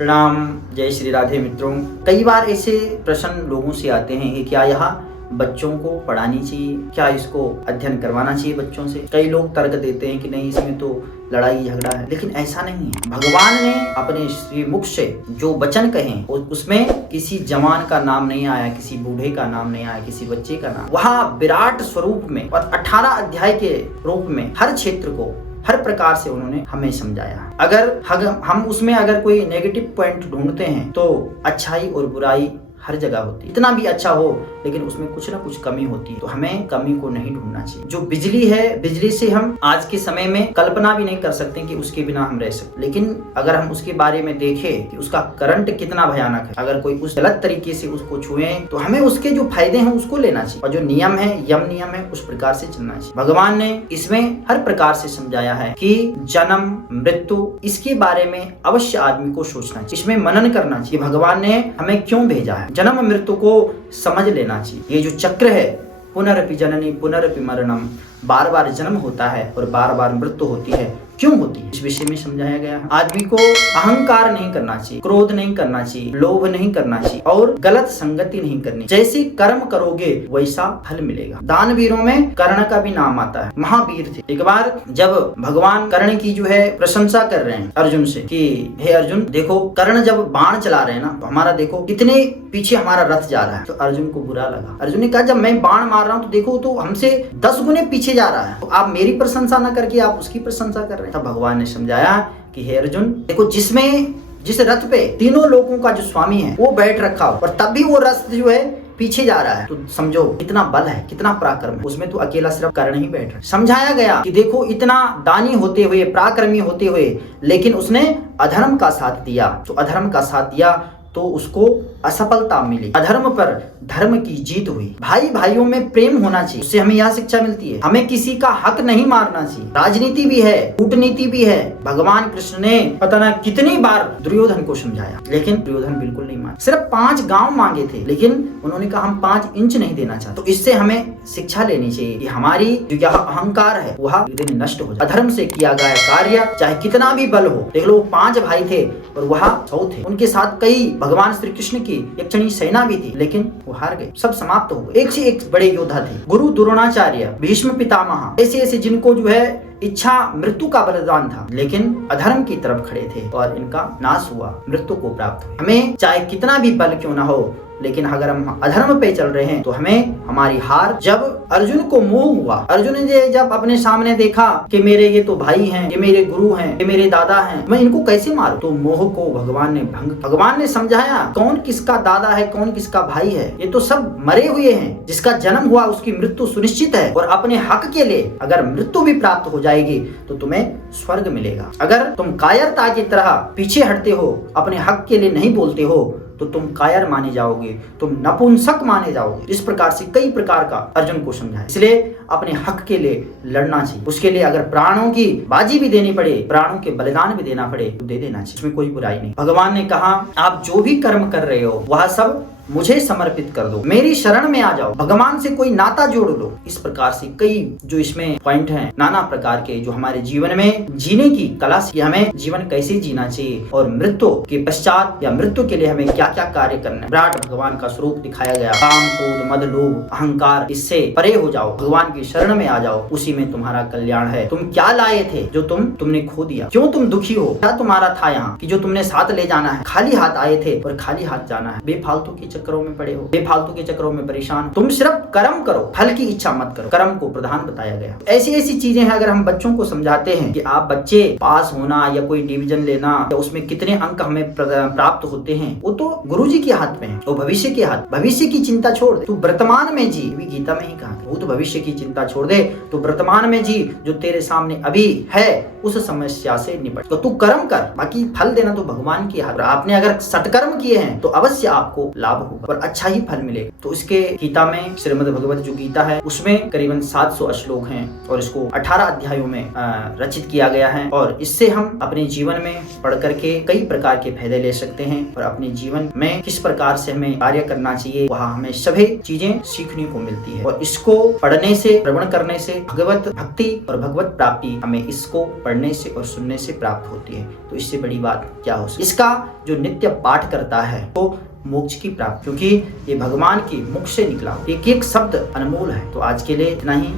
प्रणाम, जय श्री राधे मित्रों। कई बार ऐसे प्रश्न लोगों से आते हैं कि क्या यह बच्चों को पढ़ानी चाहिए, क्या इसको अध्ययन करवाना चाहिए बच्चों से। कई लोग तर्क देते हैं कि नहीं, इसमें तो लड़ाई झगड़ा है, लेकिन ऐसा नहीं है। भगवान ने अपने श्री मुख से जो वचन कहे उसमें किसी जवान का नाम नहीं आया, किसी बूढ़े का नाम नहीं आया, किसी बच्चे का नाम। वहाँ विराट स्वरूप में और 18 अध्याय के रूप में हर क्षेत्र को हर प्रकार से उन्होंने हमें समझाया। अगर हम उसमें अगर कोई नेगेटिव पॉइंट ढूंढते हैं तो अच्छाई और बुराई हर जगह होती है। इतना भी अच्छा हो लेकिन उसमें कुछ ना कुछ कमी होती है, तो हमें कमी को नहीं ढूंढना चाहिए। जो बिजली है, बिजली से हम आज के समय में कल्पना भी नहीं कर सकते कि उसके बिना हम रह सकते। लेकिन अगर हम उसके बारे में देखें कि उसका करंट कितना भयानक है, अगर कोई उस गलत तरीके से उसको छुए तो हमें उसके जो फायदे हैं उसको लेना चाहिए, और जो नियम है, यम नियम है, उस प्रकार से चलना चाहिए। भगवान ने इसमें हर प्रकार से समझाया है कि जन्म मृत्यु, इसके बारे में अवश्य आदमी को सोचना चाहिए, इसमें मनन करना चाहिए। भगवान ने हमें क्यों भेजा है, जन्म मृत्यु को समझ लेना चाहिए। ये जो चक्र है, पुनरपि जननी पुनरपि मरणम, बार बार जन्म होता है और बार बार मृत्यु होती है, क्यों होती है, इस विषय में समझाया गया है। आदमी को अहंकार नहीं करना चाहिए, क्रोध नहीं करना चाहिए, लोभ नहीं करना चाहिए और गलत संगति नहीं करनी। जैसे कर्म करोगे वैसा फल मिलेगा। दानवीरों में कर्ण का भी नाम आता है, महावीर थे। एक बार जब भगवान कर्ण की जो है प्रशंसा कर रहे हैं अर्जुन से कि हे अर्जुन, देखो कर्ण जब बाण चला रहे हैं ना, तो हमारा देखो कितने पीछे हमारा रथ जा रहा है। तो अर्जुन को बुरा लगा। अर्जुन ने कहा जब मैं बाण मार रहा हूँ तो देखो तो हमसे 10 गुने पीछे जा रहा है, तो आप मेरी प्रशंसा न करके आप उसकी प्रशंसा कर रहे हैं। तब भगवान ने समझाया कि हे अर्जुन, देखो जिस रथ पे तीनों लोगों का जो स्वामी है वो बैठ रखा हो और तब भी वो रथ जो है पीछे जा रहा है, तो समझो कितना बल है, कितना पराक्रम है। उसमें तो अकेला सिर्फ कर्ण ही बैठ रहा। समझाया गया कि देखो इतना दानी होते हुए, पराक्रमी होते हुए, लेकिन उसने अधर्म का साथ दिया। तो अधर्म का साथ दिया तो उसको असफलता मिली, अधर्म पर धर्म की जीत हुई। भाई भाइयों में प्रेम होना चाहिए, उससे हमें यह शिक्षा मिलती है। हमें किसी का हक नहीं मारना चाहिए। राजनीति भी है, कूटनीति भी है। भगवान कृष्ण ने पता ना कितनी बार दुर्योधन को समझाया, लेकिन दुर्योधन बिल्कुल नहीं माना। सिर्फ 5 गांव मांगे थे, लेकिन उन्होंने कहा हम 5 इंच नहीं देना चाहते। तो इससे हमें शिक्षा लेनी चाहिए कि हमारी जो यह अहंकार है वह दिन नष्ट हो जाए। अधर्म से किया गया कार्य चाहे कितना भी बल हो, देख लो 5 भाई थे और वह 100 थे। उनके साथ कई भगवान श्री कृष्ण की यक्षिणी सेना भी थी, लेकिन वो हार गए, सब समाप्त हो गए। एक से एक बड़े योद्धा थे, गुरु द्रोणाचार्य, भीष्म पितामह, ऐसे ऐसे जिनको जो है इच्छा मृत्यु का बलिदान था, लेकिन अधर्म की तरफ खड़े थे और इनका नाश हुआ, मृत्यु को प्राप्त हुआ। हमें चाहे कितना भी बल क्यों ना हो, लेकिन अगर हम अधर्म पे चल रहे हैं तो हमें हमारी हार। जब अर्जुन को मोह हुआ, अर्जुन ने जब अपने सामने देखा कि मेरे ये तो भाई हैं, ये मेरे गुरु हैं, ये मेरे दादा हैं, मैं इनको कैसे मारूं, तो मोह को भगवान ने भंग। भगवान ने समझाया कौन किसका दादा है, कौन किसका भाई है, ये तो सब मरे हुए हैं। जिसका जन्म हुआ उसकी मृत्यु सुनिश्चित है, और अपने हक के लिए अगर मृत्यु भी प्राप्त हो जाएगी तो तुम्हें स्वर्ग मिलेगा। अगर तुम कायरता की तरह पीछे हटते हो, अपने हक के लिए नहीं बोलते हो, तो तुम कायर माने जाओगे, तुम नपुंसक माने जाओगे। इस प्रकार से कई प्रकार का अर्जुन को समझाया। इसलिए अपने हक के लिए लड़ना चाहिए। उसके लिए अगर प्राणों की बाजी भी देनी पड़े, प्राणों के बलिदान भी देना पड़े, तो दे देना चाहिए, इसमें कोई बुराई नहीं। भगवान ने कहा आप जो भी कर्म कर रहे हो वह सब मुझे समर्पित कर दो, मेरी शरण में आ जाओ, भगवान से कोई नाता जोड़ लो। इस प्रकार से कई जो इसमें पॉइंट हैं, नाना प्रकार के, जो हमारे जीवन में जीने की कला से हमें जीवन कैसे जीना चाहिए, और मृत्यु के पश्चात या मृत्यु के लिए हमें क्या क्या कार्य करना है। विराट भगवान का स्वरूप दिखाया गया। काम क्रोध मद लोभ अहंकार, इससे परे हो जाओ, भगवान की शरण में आ जाओ, उसी में तुम्हारा कल्याण है। तुम क्या लाए थे जो तुमने खो दिया, क्यों तुम दुखी हो, क्या तुम्हारा था यहाँ कि जो तुमने साथ ले जाना है। खाली हाथ आए थे और खाली हाथ जाना है। बेफालतू की चक्करों में पड़े हो, बेफालतू के चक्करों में परेशान हो। तुम सिर्फ कर्म करो, फल की इच्छा मत करो। कर्म को प्रधान बताया गया। ऐसी ऐसी चीजें हैं। अगर हम बच्चों को समझाते हैं कि आप बच्चे पास होना या कोई डिवीजन लेना या उसमें कितने अंक हमें प्राप्त होते हैं, वो तो गुरुजी के हाथ में है, वो भविष्य के हाथ। भविष्य की चिंता छोड़ दे, तू वर्तमान में जी। भी गीता में ही कहा वो तो भविष्य की चिंता छोड़ दे, तो वर्तमान में जी। जो तेरे सामने अभी है उस समस्या से निपट, तो तू कर्म कर, बाकी फल देना तो भगवान के हाथ। आपने अगर सत्कर्म किए हैं तो अवश्य आपको लाभ होगा और अच्छा ही फल मिलेगा। तो इसके गीता में, श्रीमद् भगवत जो गीता है उसमें करीबन 700 श्लोक हैं और इसको 18 अध्यायों में रचित किया गया है और इससे हम अपने जीवन में पढ़ करके कई प्रकार के फायदे ले सकते हैं और अपने जीवन में किस प्रकार से हमें कार्य करना चाहिए वहाँ हमें सभी चीजें सीखने को मिलती है। और इसको पढ़ने से, श्रवण करने से भगवत भक्ति और भगवत प्राप्ति हमें इसको पढ़ने से और सुनने से प्राप्त होती है। तो इससे बड़ी बात क्या हो सकती है। इसका जो नित्य पाठ करता है वो मोक्ष की प्राप्ति, क्योंकि ये भगवान के मुख से निकला, एक एक शब्द अनमोल है। तो आज के लिए इतना ही।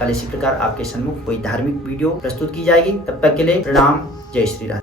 कल इसी प्रकार आपके सम्मुख कोई धार्मिक वीडियो प्रस्तुत की जाएगी। तब तक के लिए प्रणाम। जय श्री राधे।